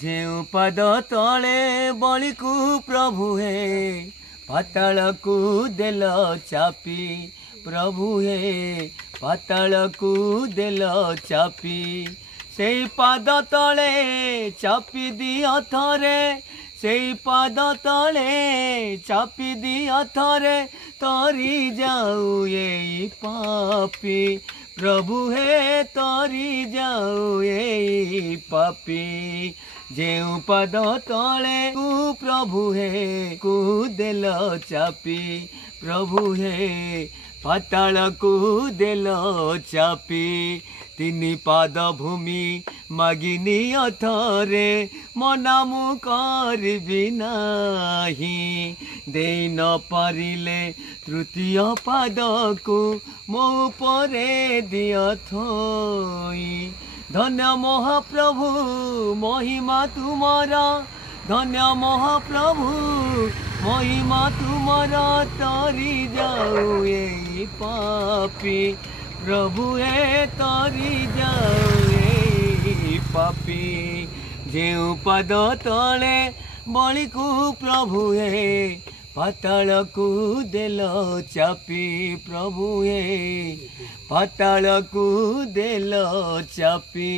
जेउ पद तले बलि को प्रभु हे पाताल को देल चापी प्रभु हे पाताल को देल चापी से पाद तले चापी दिया थरे से पाद तले चापी दिया थरे तरी जाऊ ये पापी प्रभु हे तरी जाऊ ये पापी जेउ पद तले कु प्रभु हे कु देल चापी प्रभु हे पाताल को देल चापी तिनी पाद भूमि मागिनी अथरे मना मु करबी नाही दे न पारिले तृतीय पाद को मो परे दिया थोई धन्य महाप्रभु महिमा तुमारा धन्य महाप्रभु महिमा तुमारा तरी जाऊ ये पापी प्रभु हे तरी जाऊ ये पापी जेउ पद तले बलि को प्रभु हे पाताल को देल चापी प्रभु हे पाताल को देल चापी।